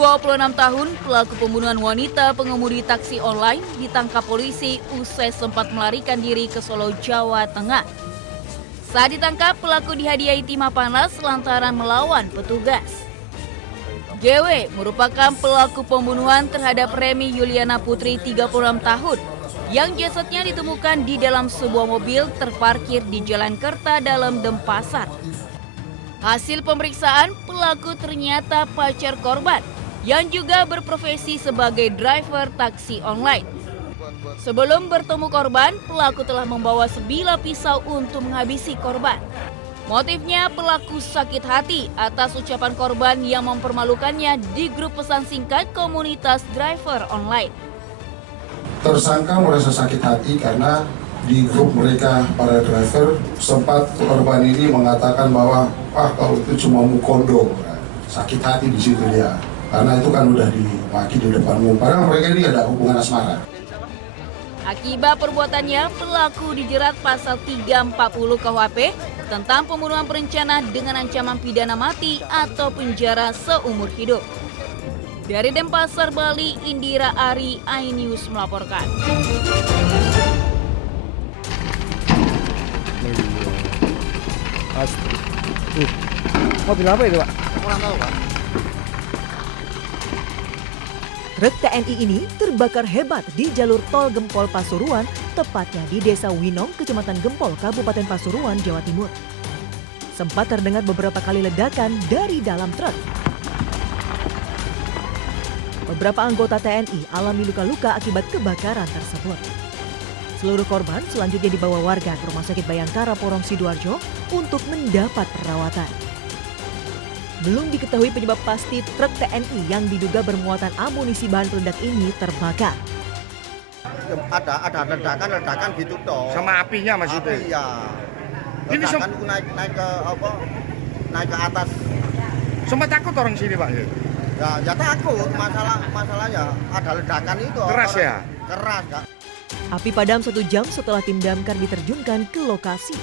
26 tahun, pelaku pembunuhan wanita pengemudi taksi online ditangkap polisi usai sempat melarikan diri ke Solo, Jawa Tengah. Saat ditangkap, pelaku dihadiahi timah panas lantaran melawan petugas. GW merupakan pelaku pembunuhan terhadap Remi Yuliana Putri 36 tahun yang jasadnya ditemukan di dalam sebuah mobil terparkir di Jalan Kertadalam, Denpasar. Hasil pemeriksaan, pelaku ternyata pacar korban yang juga berprofesi sebagai driver taksi online. Sebelum bertemu korban, pelaku telah membawa sebilah pisau untuk menghabisi korban. Motifnya, pelaku sakit hati atas ucapan korban yang mempermalukannya di grup pesan singkat komunitas driver online. Tersangka merasa sakit hati karena di grup mereka para driver sempat korban ini mengatakan bahwa kau itu cuma mukondo, sakit hati di situ dia, karena itu kan udah dimaki di depan umum. Padahal mereka ini ada hubungan asmara. Akibat perbuatannya, pelaku dijerat pasal 340 KUHP tentang pembunuhan berencana dengan ancaman pidana mati atau penjara seumur hidup. Dari Denpasar, Bali, Indira Ari, iNews melaporkan. Mobil apa itu, Pak? Kurang tahu, Pak. Truk TNI ini terbakar hebat di jalur tol Gempol Pasuruan, tepatnya di Desa Winong, Kecamatan Gempol, Kabupaten Pasuruan, Jawa Timur. Sempat terdengar beberapa kali ledakan dari dalam truk. Beberapa anggota TNI alami luka-luka akibat kebakaran tersebut. Seluruh korban selanjutnya dibawa warga ke Rumah Sakit Bayangkara Porong Sidoarjo untuk mendapat perawatan. Belum diketahui penyebab pasti truk TNI yang diduga bermuatan amunisi bahan peledak ini terbakar. Ada ledakan gitu toh. Sama apinya Mas itu. Api, ya. Ini Ledakan itu naik ke atas. Sempat takut orang sini, Pak. Ya takut, masalahnya ada ledakan itu. Keras ya? Keras, Kak. Api padam 1 jam setelah tim damkar diterjunkan ke lokasi.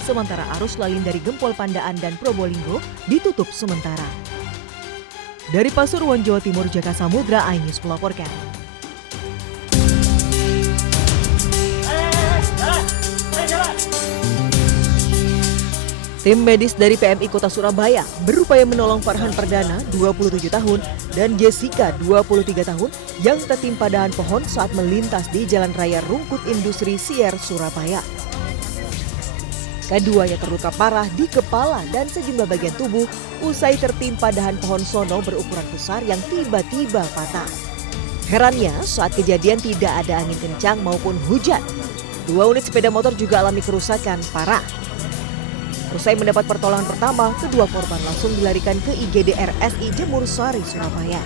Sementara arus lalu lintas dari Gempol Pandaan dan Probolinggo ditutup sementara. Dari Pasuruan, Jawa Timur, Jaka Samudra, iNews melaporkan. Tim medis dari PMI Kota Surabaya berupaya menolong Farhan Perdana, 27 tahun, dan Jessica, 23 tahun, yang tertimpa dahan pohon saat melintas di Jalan Raya Rungkut Industri Sier, Surabaya. Keduanya terluka parah di kepala dan sejumlah bagian tubuh usai tertimpa dahan pohon sono berukuran besar yang tiba-tiba patah. Herannya, saat kejadian tidak ada angin kencang maupun hujan. 2 unit sepeda motor juga alami kerusakan parah. Usai mendapat pertolongan pertama, kedua korban langsung dilarikan ke IGD RSI Jemur Sari, Surabaya.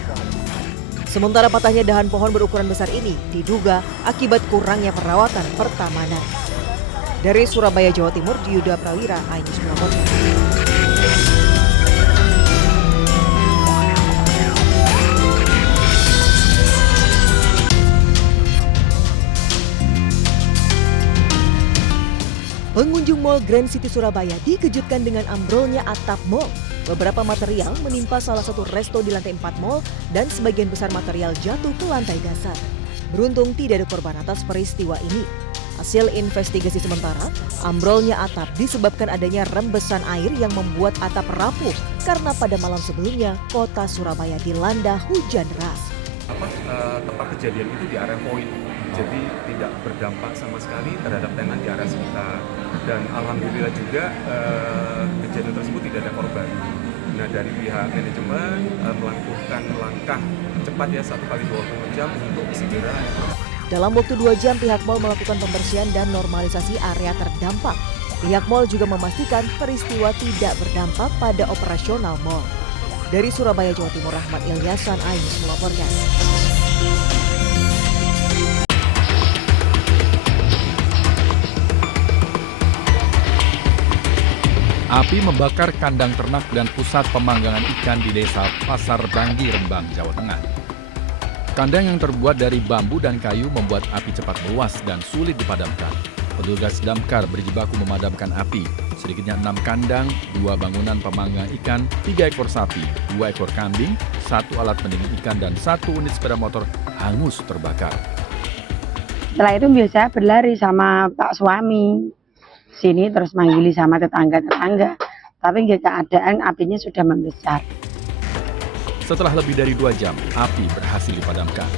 Sementara patahnya dahan pohon berukuran besar ini diduga akibat kurangnya perawatan pertamanan. Dari Surabaya, Jawa Timur, Yuda Prawira, iNews melaporkan. Pengunjung Mall Grand City Surabaya dikejutkan dengan ambrolnya atap mall. Beberapa material menimpa salah satu resto di lantai 4 mall dan sebagian besar material jatuh ke lantai dasar. Beruntung tidak ada korban atas peristiwa ini. Hasil investigasi sementara, ambrolnya atap disebabkan adanya rembesan air yang membuat atap rapuh karena pada malam sebelumnya kota Surabaya dilanda hujan deras. Tempat kejadian itu di area poin, jadi tidak berdampak sama sekali terhadap tenan di area sekitar. Dan alhamdulillah juga kejadian tersebut tidak ada korban. Nah, dari pihak manajemen melakukan langkah cepat ya 1x24 jam untuk segera. Dalam waktu 2 jam pihak mal melakukan pembersihan dan normalisasi area terdampak. Pihak mal juga memastikan peristiwa tidak berdampak pada operasional mal. Dari Surabaya, Jawa Timur, Rahmat Ilyasan, iNews melaporkan. Api membakar kandang ternak dan pusat pemanggangan ikan di Desa Pasar Banggi, Rembang, Jawa Tengah. Kandang yang terbuat dari bambu dan kayu membuat api cepat meluas dan sulit dipadamkan. Petugas damkar berjibaku memadamkan api Sedikitnya 6 kandang, 2 bangunan pemanggang ikan, 3 ekor sapi, 2 ekor kambing, 1 alat pendingin ikan, dan 1 unit sepeda motor hangus terbakar. Setelah itu biasa berlari sama Pak suami. Sini terus manggili sama tetangga-tetangga. Tapi keadaan apinya sudah membesar. Setelah lebih dari 2 jam, api berhasil dipadamkan.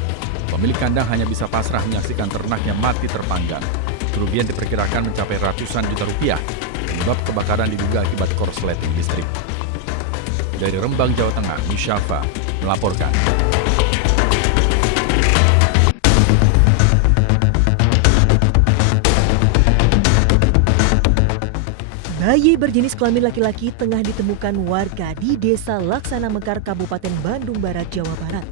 Pemilik kandang hanya bisa pasrah menyaksikan ternaknya mati terpanggang. Kerugian diperkirakan mencapai ratusan juta rupiah. Penyebab kebakaran diduga akibat korsleting listrik. Dari Rembang, Jawa Tengah, Musyafa melaporkan. Bayi berjenis kelamin laki-laki tengah ditemukan warga di Desa Laksana Mekar, Kabupaten Bandung Barat, Jawa Barat.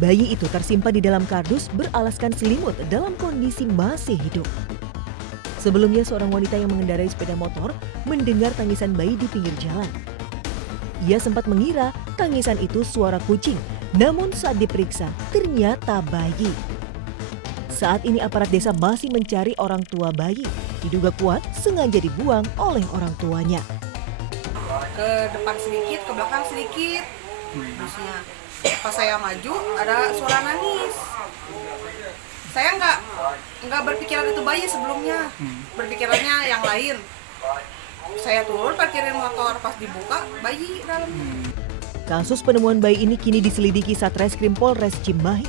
Bayi itu tersimpan di dalam kardus beralaskan selimut dalam kondisi masih hidup. Sebelumnya seorang wanita yang mengendarai sepeda motor mendengar tangisan bayi di pinggir jalan. Ia sempat mengira tangisan itu suara kucing, namun saat diperiksa ternyata bayi. Saat ini aparat desa masih mencari orang tua bayi. Diduga kuat sengaja dibuang oleh orang tuanya. Ke depan sedikit, ke belakang sedikit. Maksudnya pas saya maju ada suara nangis. Saya nggak berpikiran itu bayi sebelumnya, berpikirannya yang lain. Saya turun parkirin motor, pas dibuka bayi dalamnya. Kasus penemuan bayi ini kini diselidiki Satreskrim Polres Cimahi.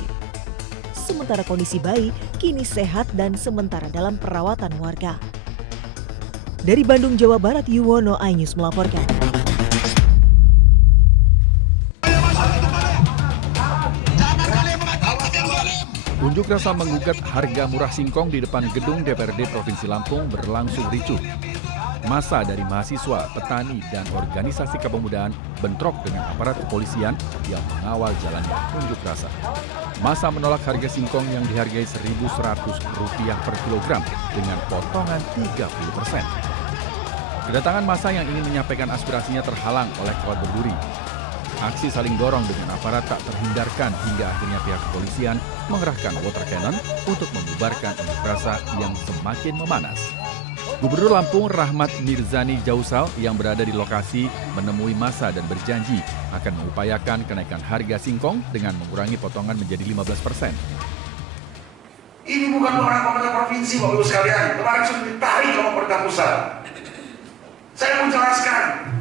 Sementara kondisi bayi kini sehat dan sementara dalam perawatan warga. Dari Bandung, Jawa Barat, Yuwono, iNews melaporkan. Unjuk rasa menggugat harga murah singkong di depan gedung DPRD Provinsi Lampung berlangsung ricuh. Massa dari mahasiswa, petani, dan organisasi kepemudaan bentrok dengan aparat kepolisian yang mengawal jalannya unjuk rasa. Massa menolak harga singkong yang dihargai Rp1.100 per kilogram dengan potongan 30%. Kedatangan massa yang ingin menyampaikan aspirasinya terhalang oleh kawat berduri. Aksi saling dorong dengan aparat tak terhindarkan hingga akhirnya pihak kepolisian mengerahkan water cannon untuk membubarkan unjuk rasa yang semakin memanas. Gubernur Lampung Rahmat Mirzani Jausal yang berada di lokasi menemui massa dan berjanji akan mengupayakan kenaikan harga singkong dengan mengurangi potongan menjadi 15%. Ini bukan orang pemerintah provinsi, Bapak Ibu sekalian. Kemarin sudah ditarik oleh pemerintah pusat. Saya mau jelaskan.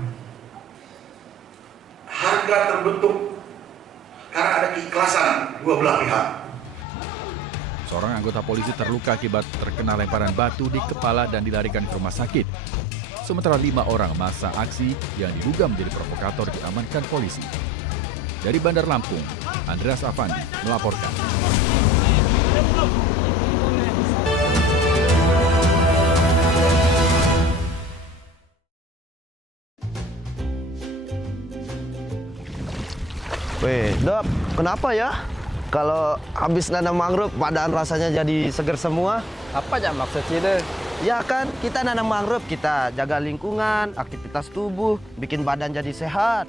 Harga terbentuk karena ada keikhlasan dua belah pihak. Seorang anggota polisi terluka akibat terkena lemparan batu di kepala dan dilarikan ke rumah sakit. Sementara 5 orang massa aksi yang diduga menjadi provokator diamankan polisi. Dari Bandar Lampung, Andreas Afandi melaporkan. Weh, Dok, kenapa ya? Kalau habis nanam mangrove, badan rasanya jadi seger semua. Apa aja maksudnya? Ya kan, kita nanam mangrove, kita jaga lingkungan, aktivitas tubuh, bikin badan jadi sehat.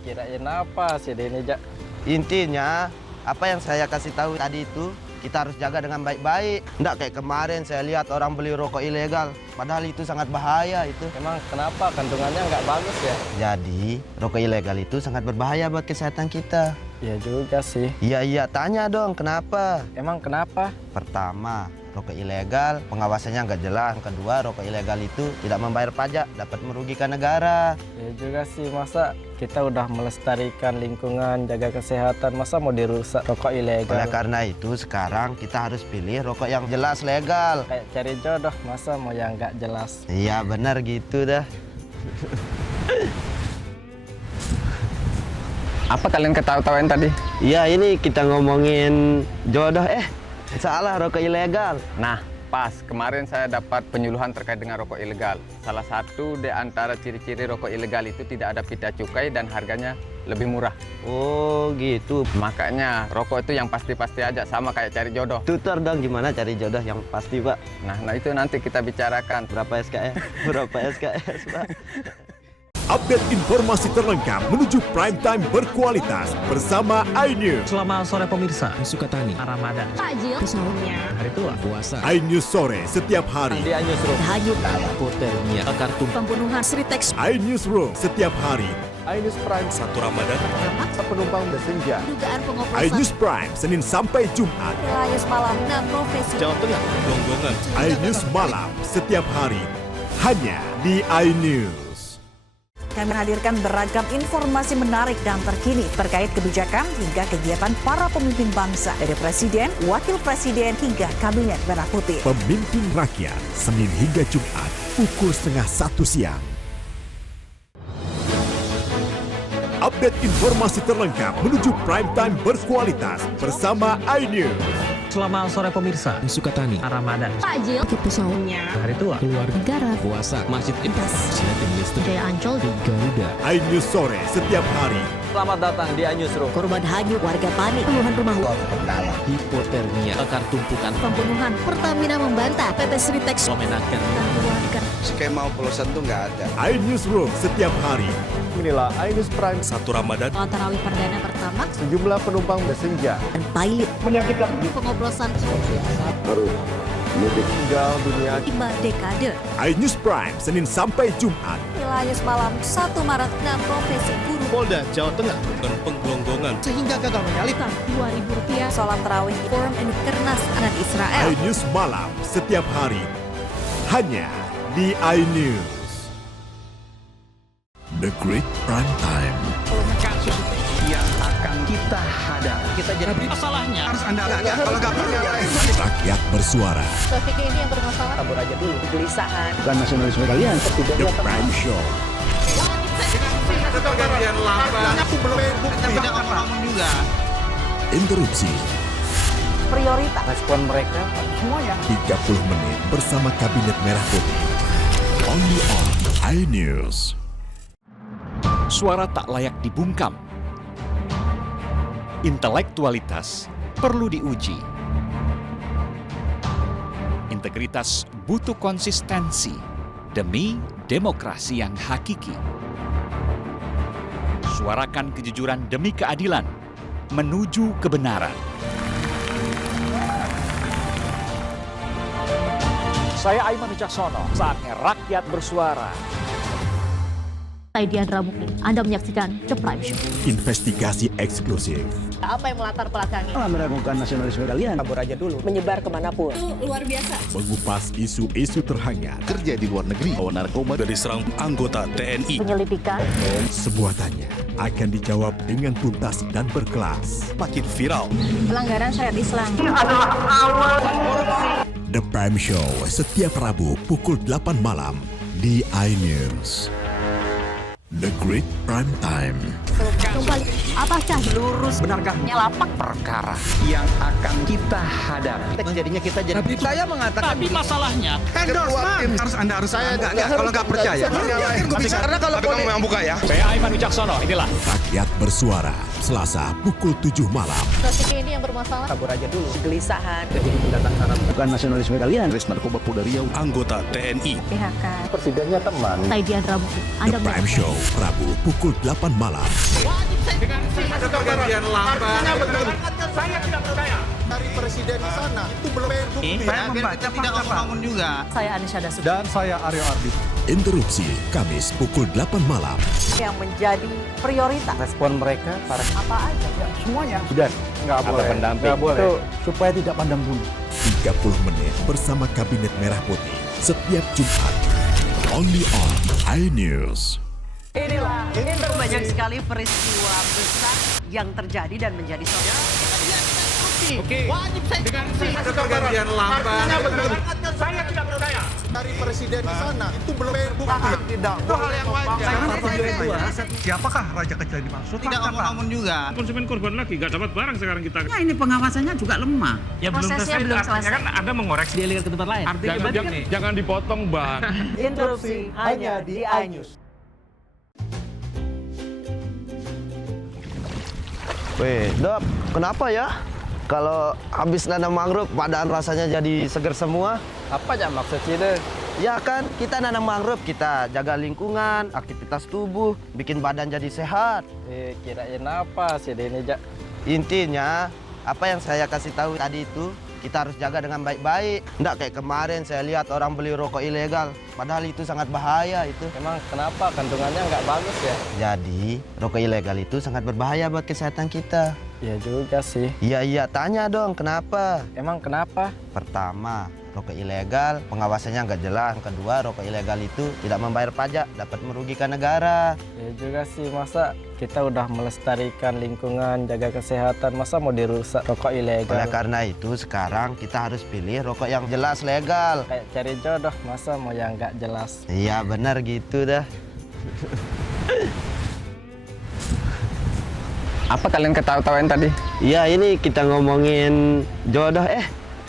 Kirain apa sih ini, Jak? Intinya, apa yang saya kasih tahu tadi itu, kita harus jaga dengan baik-baik. Nggak kayak kemarin saya lihat orang beli rokok ilegal, padahal itu sangat bahaya itu. Emang kenapa kandungannya nggak bagus ya? Jadi, rokok ilegal itu sangat berbahaya buat kesehatan kita. Iya juga sih. Iya, tanya dong, kenapa? Emang kenapa? Pertama, rokok ilegal pengawasannya nggak jelas. Kedua, rokok ilegal itu tidak membayar pajak, dapat merugikan negara. Ya juga sih, masa kita udah melestarikan lingkungan, jaga kesehatan, masa mau dirusak rokok ilegal? Oleh karena itu, sekarang kita harus pilih rokok yang jelas legal. Kayak cari jodoh, masa mau yang nggak jelas? Iya, benar gitu dah. Apa kalian ketawa-tawain tadi? Iya, ini kita ngomongin jodoh. Salah, rokok ilegal. Nah, pas kemarin saya dapat penyuluhan terkait dengan rokok ilegal. Salah satu di antara ciri-ciri rokok ilegal itu tidak ada pita cukai dan harganya lebih murah. Oh, gitu. Makanya rokok itu yang pasti-pasti aja, sama kayak cari jodoh. Tutor dong gimana cari jodoh yang pasti, Pak. Nah itu nanti kita bicarakan. Berapa SKS? Berapa SKS, Pak? Update informasi terlengkap menuju prime time berkualitas bersama iNews. Selamat sore pemirsa, Sukatani, Ramadan, Takjil, sahurnya, hari tua, puasa. iNews sore setiap hari. Di iNewsroom, hanyut, poternya, kartu pembunuhan Sritex, iNewsroom setiap hari. iNews Prime, 1 Ramadan, penumpang bersenja. dugaan pengoplosan, iNews Prime Senin sampai Jumat. Ilayus Malam, 6 profesi, Jawa Tengah, Gonggongan. iNews malam setiap hari hanya di iNews. Kami menghadirkan beragam informasi menarik dan terkini terkait kebijakan hingga kegiatan para pemimpin bangsa dari Presiden, Wakil Presiden hingga Kabinet Merah Putih. Pemimpin Rakyat Senin hingga Jumat pukul 12:30 siang. Update informasi terlengkap menuju prime time berkualitas bersama iNews. Selamat sore pemirsa, Sukatani, Ramadan, takjil, Sahurnya, hari tua, keluarga, negara, puasa, Masjid Ibas, Silatin Listrik, Jaya Ancol, di Garuda. iNews sore setiap hari. Selamat datang di iNewsroom. Korban hanyut, warga panik, puluhan rumah Hipotermia, akar tumpukan, pembunuhan, Pertamina membantah, PT Sritex, memenangkan keluarga, Skema oplosan tuh nggak ada. iNewsroom setiap hari. Inilah iNews Prime, 1 Ramadan, sholat tarawih perdana pertama, sejumlah penumpang bersenja. dan pilot. pengoplosan, Tinggal dunia 5 dekade, iNews Prime Senin sampai Jumat. Ilayus Malam, 1 Maret, 6 profesi guru. Polda Jawa Tengah dan penggelonggongan sehingga gagal menyalip. Rp2.000, Sholat tarawih, Forum and Kernas Anak Israel, iNews malam setiap hari hanya di iNews. The Great Prime Time. Kasus yang akan kita hadapi. Kita jadi masalahnya harus Anda kalau nggak percaya. Rakyat bersuara. Taufik ini yang bermasalah, Tabur aja dulu. Kegelisahan, Bukan nasionalisme kalian. The Prime Show. Pergantian lambat. Aku belum bukti. Tidak ngomong juga. Interupsi prioritas. Respon mereka semuanya. 30 menit bersama Kabinet Merah Putih. Only on iNews. Suara tak layak dibungkam. Intelektualitas perlu diuji. Integritas butuh konsistensi demi demokrasi yang hakiki. Suarakan kejujuran demi keadilan menuju kebenaran. Saya Aiman Wicaksono, saatnya rakyat bersuara. Saya Diandra Mukti, Anda menyaksikan The Prime Show. Investigasi eksklusif. Apa yang melatar belakangi? Meragukan nasionalisme kalian. Tabur aja dulu. Menyebar kemanapun. Itu luar biasa. Mengupas isu-isu terhangat. Kerja di luar negeri, bawa narkoba dari serang anggota TNI. Penyelidikan. Semua tanya akan dijawab dengan tuntas dan berkelas. Makin viral. Pelanggaran syariat Islam. The Prime Show setiap Rabu pukul 8 malam di iNews. The Great Prime Time. Kembali, apakah Lurus benarkah lapak perkara yang akan kita hadapi? Jadinya kita jadi. Tapi saya mengatakan. Tapi masalahnya. Endorsement harus Anda harus saya nggak kalau nggak percaya. Karena kalau kamu memang buka ya. Saya Aiman Wicaksono, inilah. Rakyat bersuara Selasa pukul 7 malam. Taufik ini yang bermasalah? Tabur aja dulu. Kegelisahan, Jadi pendatang Arab. Bukan nasionalisme kalian. Res narkoba Polda Riau, anggota TNI. PHK. Presidennya teman. Saya Diandra Mukti, The Anda Prime Show Rabu pukul 8 malam. Ada pergantian lambat. Saya tidak percaya. Dari presiden di sana itu belum bukti. Saya membaca tidak ngomong juga. Saya Anisha Dasuki. Dan saya Aryo Ardi. Interupsi Kamis pukul 8 malam. Yang menjadi prioritas. Respon mereka para Apa aja? semuanya sudah nggak boleh. Nggak boleh. Itu supaya tidak pandang bulu. 30 menit bersama Kabinet Merah Putih setiap Jumat. Only on iNews. Inilah banyak sekali peristiwa besar yang terjadi dan menjadi sorotan. Oke. Wajib saya dengan ada pergantian lambat. Saya tidak percaya. Dari presiden di sana itu belum bukti. Tidak. Itu hal yang wajar. Siapakah raja kecil yang dimaksud? Tidak ngomong juga. Konsumen korban lagi, nggak dapat barang sekarang kita. Nah, ini pengawasannya juga lemah. Ya Prosesnya belum selesai. kan Anda mengoreksi. Dia lihat ke tempat lain. Jangan dipotong, Bang. Interupsi hanya di iNews. Weh, Dok, kenapa ya? Kalau habis nanam mangrove, badan rasanya jadi seger semua. Apa aja maksudnya? Ya kan, kita nanam mangrove, kita jaga lingkungan, aktivitas tubuh, bikin badan jadi sehat. Kirain apa sih ini, Jak? Intinya, apa yang saya kasih tahu tadi itu, kita harus jaga dengan baik-baik. Nggak kayak kemarin saya lihat orang beli rokok ilegal, padahal itu sangat bahaya itu. Emang kenapa? Kandungannya nggak bagus ya? Jadi, rokok ilegal itu sangat berbahaya buat kesehatan kita. Iya juga sih. Iya, tanya dong kenapa? Emang kenapa? Pertama, rokok ilegal pengawasannya nggak jelas. Kedua, rokok ilegal itu tidak membayar pajak, dapat merugikan negara. Ya juga sih, masa kita udah melestarikan lingkungan, jaga kesehatan, masa mau dirusak rokok ilegal? Oleh karena itu sekarang kita harus pilih rokok yang jelas legal. Kayak cari jodoh, masa mau yang nggak jelas? Iya benar gitu dah. Apa kalian ketawa-tawain tadi? Iya, ini kita ngomongin jodoh.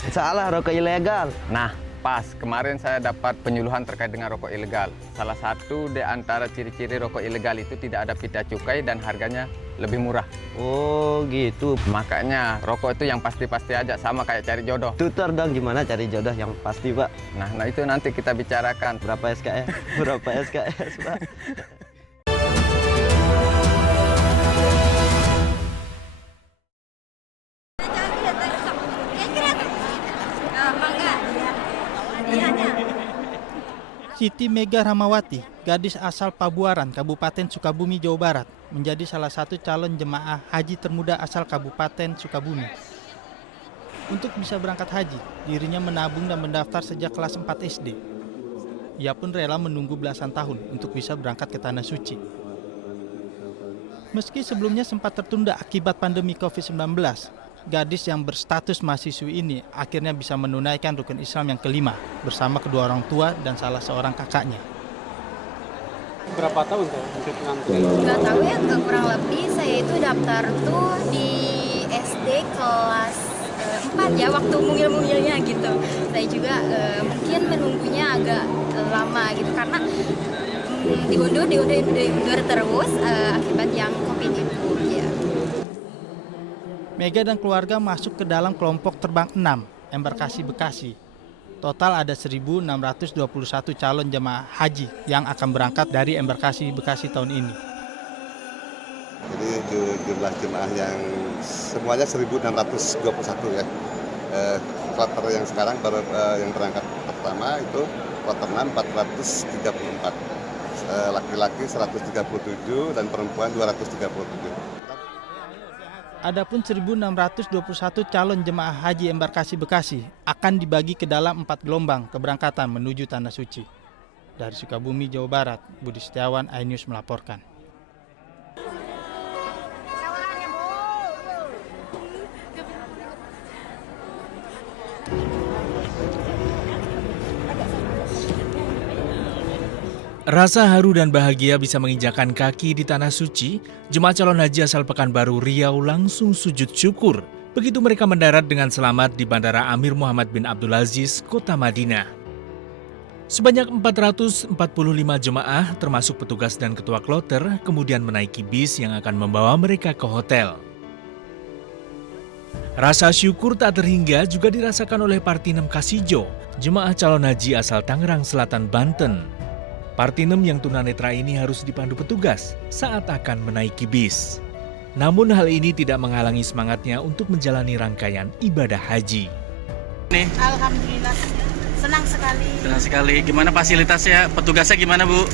Salah, rokok ilegal. Nah, pas kemarin saya dapat penyuluhan terkait dengan rokok ilegal. Salah satu di antara ciri-ciri rokok ilegal itu tidak ada pita cukai dan harganya lebih murah. Oh gitu. Makanya rokok itu yang pasti-pasti aja, sama kayak cari jodoh. Tutor dong gimana cari jodoh yang pasti, Pak. Nah itu nanti kita bicarakan. Berapa SKS? Berapa SKS, Pak? Siti Mega Rahmawati, gadis asal Pabuaran, Kabupaten Sukabumi, Jawa Barat, menjadi salah satu calon jemaah haji termuda asal Kabupaten Sukabumi. Untuk bisa berangkat haji, dirinya menabung dan mendaftar sejak kelas 4 SD. Ia pun rela menunggu belasan tahun untuk bisa berangkat ke Tanah Suci. Meski sebelumnya sempat tertunda akibat pandemi COVID-19, gadis yang berstatus mahasiswi ini akhirnya bisa menunaikan rukun Islam yang kelima bersama kedua orang tua dan salah seorang kakaknya. Berapa tahun tuh untuk ngantuk? Nggak tahu ya, kurang lebih saya itu daftar tuh di SD kelas 4 ya, waktu mungil-mungilnya gitu. Saya juga mungkin menunggunya agak lama gitu karena diundur terus akibat yang COVID itu ya. Mega dan keluarga masuk ke dalam kelompok terbang 6, embarkasi Bekasi. Total ada 1.621 calon jemaah haji yang akan berangkat dari embarkasi Bekasi tahun ini. Jadi jumlah jemaah yang semuanya 1.621 ya. Kloter yang sekarang yang berangkat pertama itu kloter 6 434. Laki-laki 137 dan perempuan 237. Adapun 1.621 calon jemaah haji embarkasi Bekasi akan dibagi ke dalam 4 gelombang keberangkatan menuju Tanah Suci. Dari Sukabumi, Jawa Barat, Budi Setiawan, iNews melaporkan. Rasa haru dan bahagia bisa menginjakan kaki di Tanah Suci, jemaah calon haji asal Pekanbaru Riau langsung sujud syukur. Begitu mereka mendarat dengan selamat di Bandara Amir Muhammad bin Abdul Aziz, Kota Madinah. Sebanyak 445 jemaah, termasuk petugas dan ketua kloter, kemudian menaiki bis yang akan membawa mereka ke hotel. Rasa syukur tak terhingga juga dirasakan oleh Partinem Kasijo, jemaah calon haji asal Tangerang Selatan, Banten. Partinem yang tunanetra ini harus dipandu petugas saat akan menaiki bis. Namun hal ini tidak menghalangi semangatnya untuk menjalani rangkaian ibadah haji. Alhamdulillah, senang sekali. Senang sekali. Gimana fasilitasnya? Petugasnya gimana, Bu?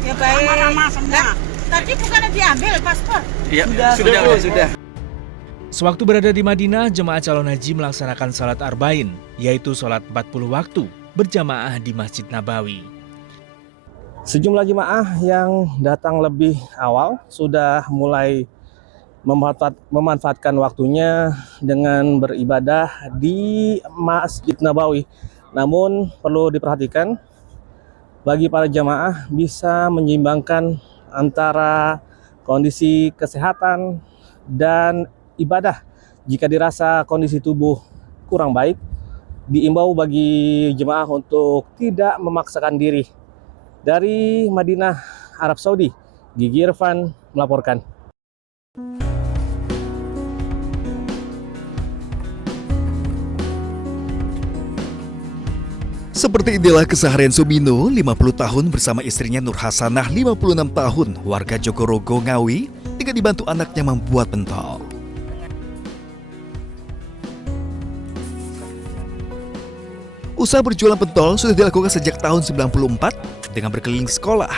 Ya baik. Ramah semua. Tadi bukannya diambil paspor? Ya, sudah. Sewaktu berada di Madinah, jemaah calon haji melaksanakan salat arba'in, yaitu salat 40 waktu berjamaah di Masjid Nabawi. Sejumlah jemaah yang datang lebih awal sudah mulai memanfaatkan waktunya dengan beribadah di Masjid Nabawi. Namun perlu diperhatikan, bagi para jemaah bisa menyeimbangkan antara kondisi kesehatan dan ibadah. Jika dirasa kondisi tubuh kurang baik, diimbau bagi jemaah untuk tidak memaksakan diri. Dari Madinah, Arab Saudi, Gigi Irfan melaporkan. Seperti inilah keseharian Sumino, 50 tahun bersama istrinya Nur Hasanah, 56 tahun, warga Jogorogo, Ngawi, dengan dibantu anaknya membuat pentol. Usaha berjualan pentol sudah dilakukan sejak tahun 94 dengan berkeliling sekolah.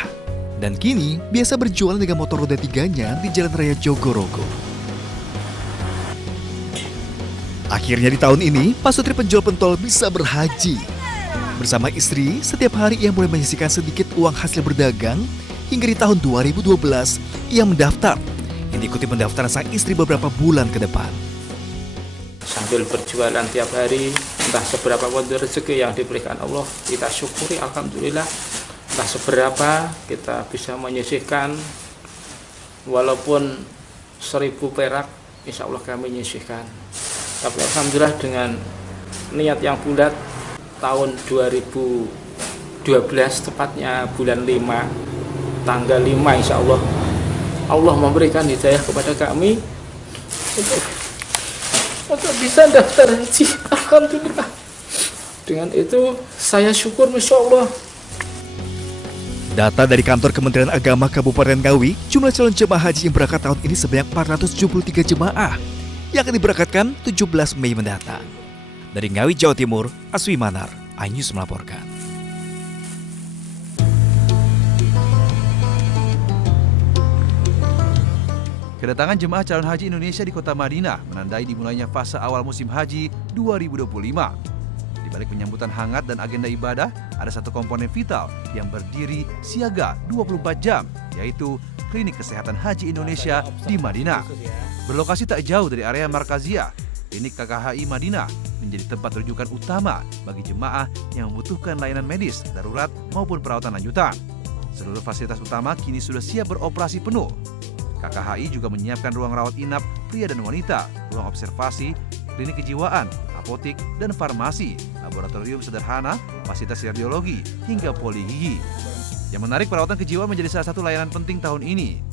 Dan kini biasa berjualan dengan motor roda 3-nya di Jalan Raya Jogorogo. Akhirnya di tahun ini, Pak Sutri penjual pentol bisa berhaji. Bersama istri, setiap hari ia mulai menyisihkan sedikit uang hasil berdagang hingga di tahun 2012 ia mendaftar. Yang diikuti pendaftaran sang istri beberapa bulan ke depan. Sambil berjualan tiap hari, entah seberapa pun rezeki yang diberikan Allah, kita syukuri, alhamdulillah. Entah seberapa kita bisa menyisihkan, walaupun 1000 perak, insya Allah kami menyisihkan. Tapi alhamdulillah dengan niat yang bulat, tahun 2012 tepatnya bulan 5, tanggal 5 insya Allah, Allah memberikan hidayah kepada kami untuk bisa daftar haji. Alhamdulillah. Dengan itu saya syukur, Masya Allah. Data dari kantor Kementerian Agama Kabupaten Ngawi, jumlah calon jemaah haji yang berangkat tahun ini sebanyak 473 jemaah yang akan diberangkatkan 17 Mei mendatang. Dari Ngawi, Jawa Timur, Aswi Manar, iNews melaporkan. Kedatangan jemaah calon haji Indonesia di kota Madinah menandai dimulainya fase awal musim haji 2025. Di balik penyambutan hangat dan agenda ibadah, ada satu komponen vital yang berdiri siaga 24 jam, yaitu Klinik Kesehatan Haji Indonesia di Madinah. Berlokasi tak jauh dari area Markaziyah, Klinik KKHI Madinah menjadi tempat rujukan utama bagi jemaah yang membutuhkan layanan medis, darurat maupun perawatan lanjutan. Seluruh fasilitas utama kini sudah siap beroperasi penuh. KKHI juga menyiapkan ruang rawat inap pria dan wanita, ruang observasi, klinik kejiwaan, apotik, dan farmasi, laboratorium sederhana, fasilitas radiologi, hingga poligigi. Yang menarik, perawatan kejiwaan menjadi salah satu layanan penting tahun ini.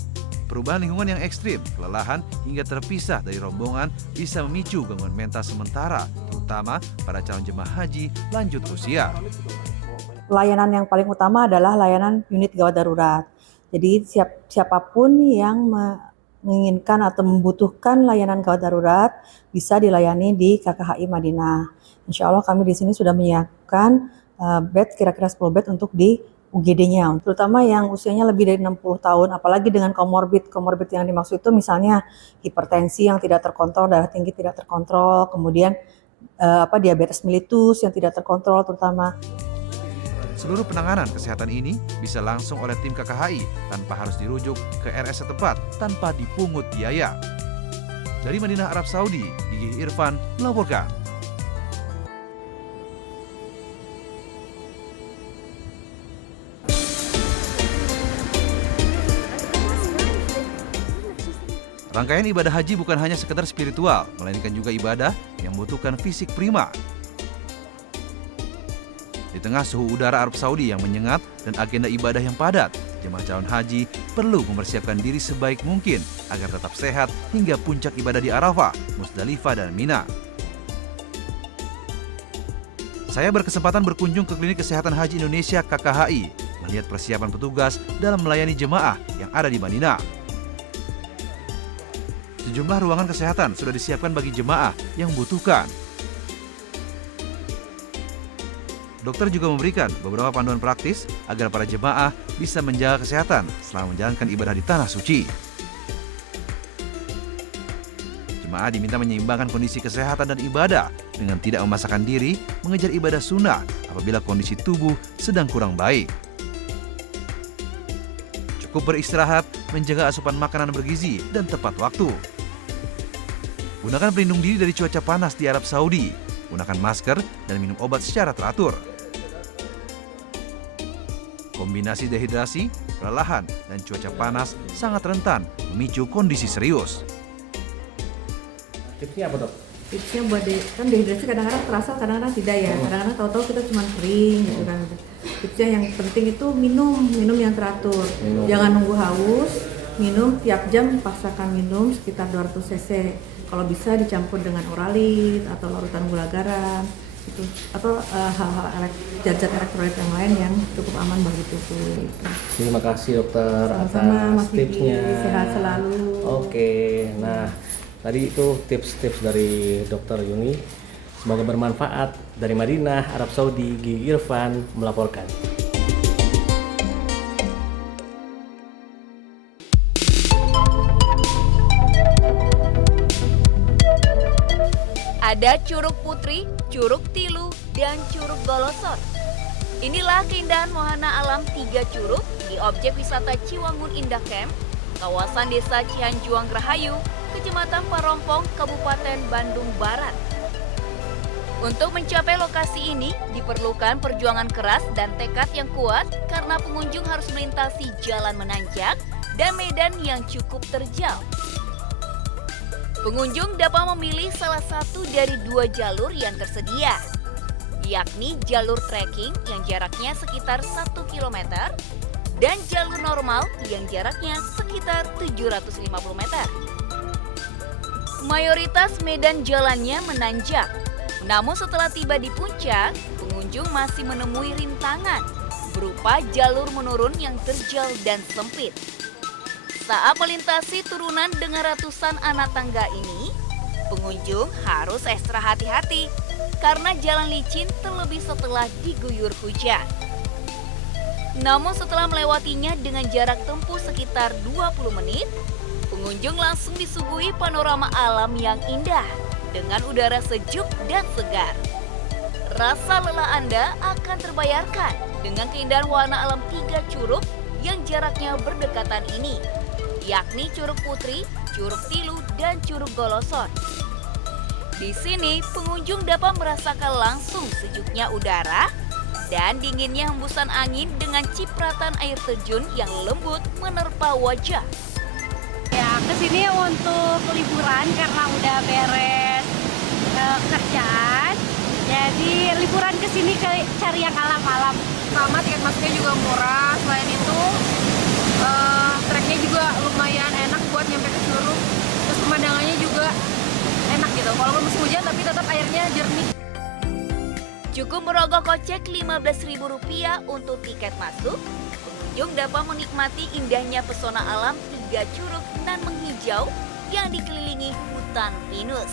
Perubahan lingkungan yang ekstrim, kelelahan, hingga terpisah dari rombongan bisa memicu gangguan mental sementara, terutama pada calon jemaah haji lanjut usia. Layanan yang paling utama adalah layanan unit gawat darurat. Jadi siapapun yang menginginkan atau membutuhkan layanan gawat darurat bisa dilayani di KKHI Madinah. Insya Allah kami di sini sudah menyiapkan bed, kira-kira 10 bed untuk di UGD-nya, terutama yang usianya lebih dari 60 tahun, apalagi dengan komorbid. Komorbid yang dimaksud itu misalnya hipertensi yang tidak terkontrol, darah tinggi tidak terkontrol, kemudian diabetes mellitus yang tidak terkontrol terutama. Seluruh penanganan kesehatan ini bisa langsung oleh tim KKHI tanpa harus dirujuk ke RS setempat tanpa dipungut biaya. Dari Madinah, Arab Saudi, Gigi Irfan melaporkan. Rangkaian ibadah haji bukan hanya sekedar spiritual, melainkan juga ibadah yang membutuhkan fisik prima. Di tengah suhu udara Arab Saudi yang menyengat dan agenda ibadah yang padat, jemaah calon haji perlu mempersiapkan diri sebaik mungkin agar tetap sehat hingga puncak ibadah di Arafah, Musdalifah, dan Mina. Saya berkesempatan berkunjung ke Klinik Kesehatan Haji Indonesia KKHI, melihat persiapan petugas dalam melayani jemaah yang ada di Madinah. Sejumlah ruangan kesehatan sudah disiapkan bagi jemaah yang membutuhkan. Dokter juga memberikan beberapa panduan praktis agar para jemaah bisa menjaga kesehatan selama menjalankan ibadah di Tanah Suci. Jemaah diminta menyeimbangkan kondisi kesehatan dan ibadah dengan tidak memaksakan diri mengejar ibadah sunnah apabila kondisi tubuh sedang kurang baik. Cukup beristirahat, menjaga asupan makanan bergizi dan tepat waktu. Gunakan pelindung diri dari cuaca panas di Arab Saudi. Gunakan masker dan minum obat secara teratur. Kombinasi dehidrasi, kelelahan, dan cuaca panas sangat rentan memicu kondisi serius. Tipsnya apa, Dok? Tipsnya buat kan dehidrasi kadang-kadang terasa, kadang-kadang tidak ya. Kadang-kadang tahu-tahu kita cuma kering gitu kan. Tipsnya yang penting itu minum yang teratur. Jangan nunggu haus, minum tiap jam paksakan minum sekitar 200 cc. Kalau bisa dicampur dengan oralit atau larutan gula garam. itu atau hal-hal zat-zat elektrolit yang lain yang cukup aman bagi tubuh. Gitu. Terima kasih dokter Sama-sama, atas Mas Vicky. tipsnya. Sehat selalu. Oke, nah tadi itu tips-tips dari dokter Yuni. Semoga bermanfaat. Dari Madinah, Arab Saudi, Gigi Irfan melaporkan. Ada Curug Putri, Curug Tilu, dan Curug Golosor. Inilah keindahan wahana alam 3 curug di objek wisata Ciwangun Indah Camp, kawasan desa Cianjuang Rahayu, Kecamatan Parompong, Kabupaten Bandung Barat. Untuk mencapai lokasi ini diperlukan perjuangan keras dan tekad yang kuat karena pengunjung harus melintasi jalan menanjak dan medan yang cukup terjal. Pengunjung dapat memilih salah satu dari 2 jalur yang tersedia, yakni jalur trekking yang jaraknya sekitar 1 km dan jalur normal yang jaraknya sekitar 750 meter. Mayoritas medan jalannya menanjak, namun setelah tiba di puncak, pengunjung masih menemui rintangan berupa jalur menurun yang terjal dan sempit. Saat melintasi turunan dengan ratusan anak tangga ini, pengunjung harus ekstra hati-hati karena jalan licin terlebih setelah diguyur hujan. Namun setelah melewatinya dengan jarak tempuh sekitar 20 menit, pengunjung langsung disuguhi panorama alam yang indah dengan udara sejuk dan segar. Rasa lelah Anda akan terbayarkan dengan keindahan wahana alam 3 curug yang jaraknya berdekatan ini, yakni Curug Putri, Curug Tilu, dan Curug Golosor. Di sini, pengunjung dapat merasakan langsung sejuknya udara dan dinginnya hembusan angin dengan cipratan air terjun yang lembut menerpa wajah. Ya, kesini untuk liburan karena udah beres kerjaan. Jadi liburan kesini cari yang alam-alam. Sama tiket masuknya juga murah. Selain itu, treknya juga lumayan enak buat nyampe ke Curug. Terus pemandangannya juga enak gitu. Walaupun musim hujan tapi tetap airnya jernih. Cukup merogoh kocek Rp15.000 untuk tiket masuk. Pengunjung dapat menikmati indahnya pesona alam 3 curug nan menghijau yang dikelilingi hutan pinus.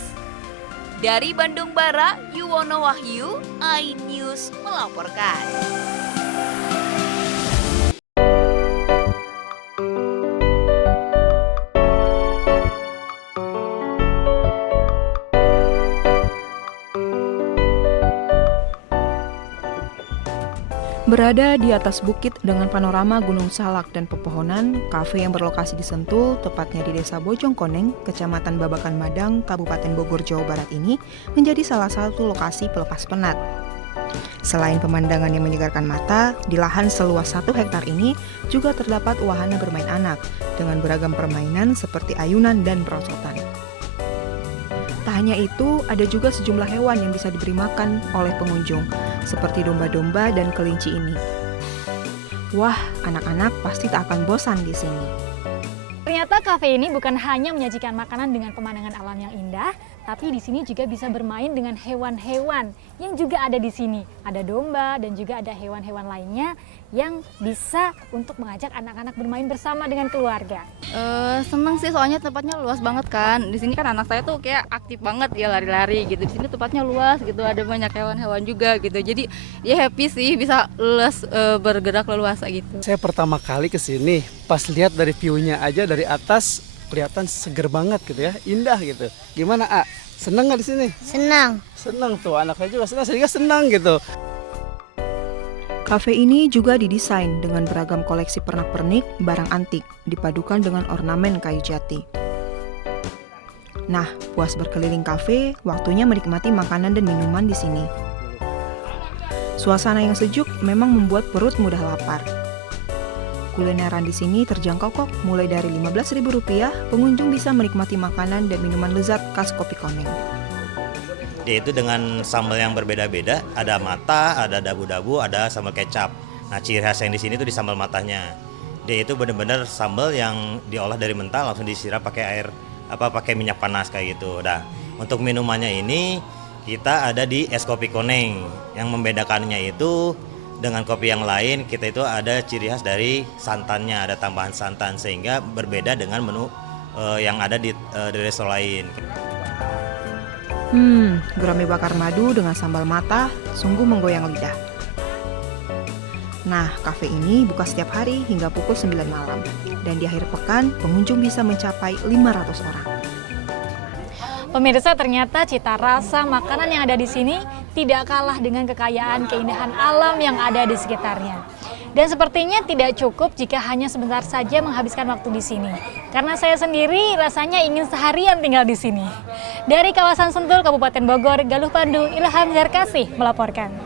Dari Bandung Barat, Yuwono Wahyu, iNews melaporkan. Berada di atas bukit dengan panorama Gunung Salak dan pepohonan, kafe yang berlokasi di Sentul, tepatnya di Desa Bojongkoneng, Kecamatan Babakan Madang, Kabupaten Bogor, Jawa Barat ini menjadi salah satu lokasi pelepas penat. Selain pemandangan yang menyegarkan mata, di lahan seluas 1 hektar ini juga terdapat wahana bermain anak dengan beragam permainan seperti ayunan dan perosotan. Tak hanya itu, ada juga sejumlah hewan yang bisa diberi makan oleh pengunjung, seperti domba-domba dan kelinci ini. Wah, anak-anak pasti tak akan bosan di sini. Ternyata kafe ini bukan hanya menyajikan makanan dengan pemandangan alam yang indah, tapi di sini juga bisa bermain dengan hewan-hewan yang juga ada di sini. Ada domba dan juga ada hewan-hewan lainnya yang bisa untuk mengajak anak-anak bermain bersama dengan keluarga. Seneng sih soalnya tempatnya luas banget kan. Di sini kan anak saya tuh kayak aktif banget ya lari-lari gitu. Di sini tempatnya luas gitu, ada banyak hewan-hewan juga gitu. Jadi dia happy sih bisa luas bergerak leluasa gitu. Saya pertama kali ke sini, pas lihat dari view-nya aja dari atas kelihatan seger banget gitu ya, indah gitu. Gimana, A? Seneng nggak di sini? Senang. Seneng tuh, anak saya juga senang, saya juga senang gitu. Kafe ini juga didesain dengan beragam koleksi pernak-pernik, barang antik, dipadukan dengan ornamen kayu jati. Nah, puas berkeliling kafe, waktunya menikmati makanan dan minuman di sini. Suasana yang sejuk memang membuat perut mudah lapar. Kulineran di sini terjangkau kok, mulai dari Rp15.000, pengunjung bisa menikmati makanan dan minuman lezat khas Kopi Koneng. Dia itu dengan sambal yang berbeda-beda, ada mata, ada dabu-dabu, ada sambal kecap. Nah, ciri khas yang di sini tuh di sambal matanya. Dia itu benar-benar sambal yang diolah dari mentah langsung disiram pakai air pakai minyak panas kayak gitu. Nah, untuk minumannya ini kita ada di es kopi koneng. Yang membedakannya itu dengan kopi yang lain, kita itu ada ciri khas dari santannya, ada tambahan santan sehingga berbeda dengan menu yang ada di restoran lain. Gurame bakar madu dengan sambal matah sungguh menggoyang lidah. Nah, kafe ini buka setiap hari hingga pukul 9 malam. Dan di akhir pekan, pengunjung bisa mencapai 500 orang. Pemirsa, ternyata cita rasa makanan yang ada di sini tidak kalah dengan kekayaan keindahan alam yang ada di sekitarnya. Dan sepertinya tidak cukup jika hanya sebentar saja menghabiskan waktu di sini. Karena saya sendiri rasanya ingin seharian tinggal di sini. Dari kawasan Sentul, Kabupaten Bogor, Galuh Pandu, Ilham Zarkasih melaporkan.